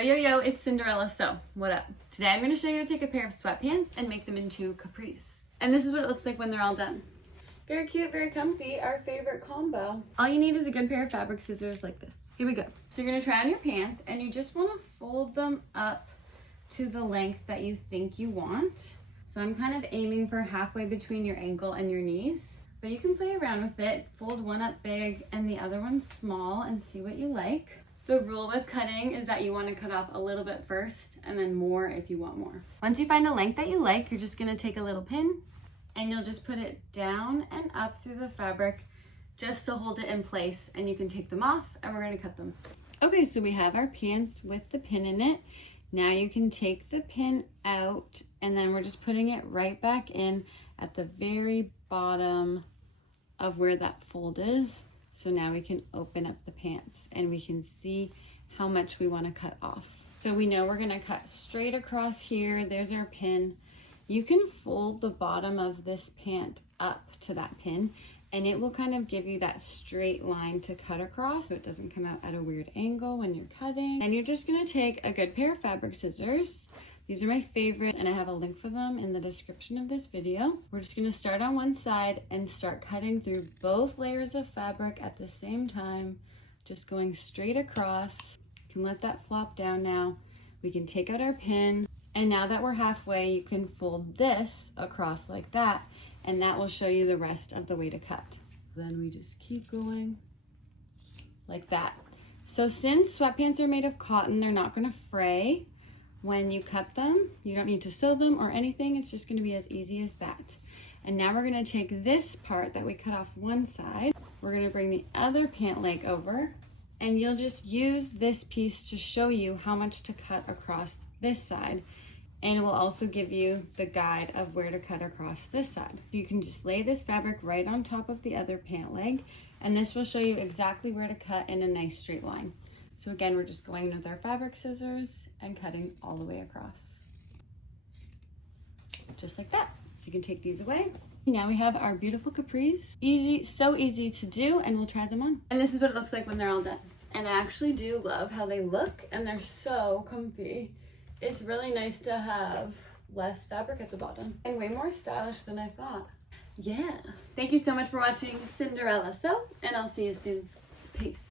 Yo, yo, yo, it's Cinderella. So, what up? Today I'm going to show you how to take a pair of sweatpants and make them into capris. And this is what it looks like when they're all done. Very cute, very comfy, our favorite combo. All you need is a good pair of fabric scissors like this. Here we go. So you're going to try on your pants and you just want to fold them up to the length that you think you want. So I'm kind of aiming for halfway between your ankle and your knees. But you can play around with it. Fold one up big and the other one small and see what you like. The rule with cutting is that you want to cut off a little bit first and then more if you want more. Once you find a length that you like, you're just going to take a little pin and you'll just put it down and up through the fabric just to hold it in place, and you can take them off and we're going to cut them. Okay, so we have our pants with the pin in it. Now you can take the pin out and then we're just putting it right back in at the very bottom of where that fold is. So now we can open up the pants and we can see how much we want to cut off. So we know we're going to cut straight across here. There's our pin. You can fold the bottom of this pant up to that pin and it will kind of give you that straight line to cut across so it doesn't come out at a weird angle when you're cutting. And you're just going to take a good pair of fabric scissors. These are my favorites and I have a link for them in the description of this video. We're just going to start on one side and start cutting through both layers of fabric at the same time, just going straight across. You can let that flop down now. We can take out our pin, and now that we're halfway, you can fold this across like that, and that will show you the rest of the way to cut. Then we just keep going like that. So since sweatpants are made of cotton, they're not going to fray when you cut them. You don't need to sew them or anything. It's just going to be as easy as that. And now we're going to take this part that we cut off one side. We're going to bring the other pant leg over, and you'll just use this piece to show you how much to cut across this side. And it will also give you the guide of where to cut across this side. You can just lay this fabric right on top of the other pant leg, and this will show you exactly where to cut in a nice straight line. So again, we're just going with our fabric scissors and cutting all the way across. Just like that. So you can take these away. Now we have our beautiful capris. Easy, so easy to do, and we'll try them on. And this is what it looks like when they're all done. And I actually do love how they look, and they're so comfy. It's really nice to have less fabric at the bottom and way more stylish than I thought. Yeah. Thank you so much for watching Cinderella So, and I'll see you soon. Peace.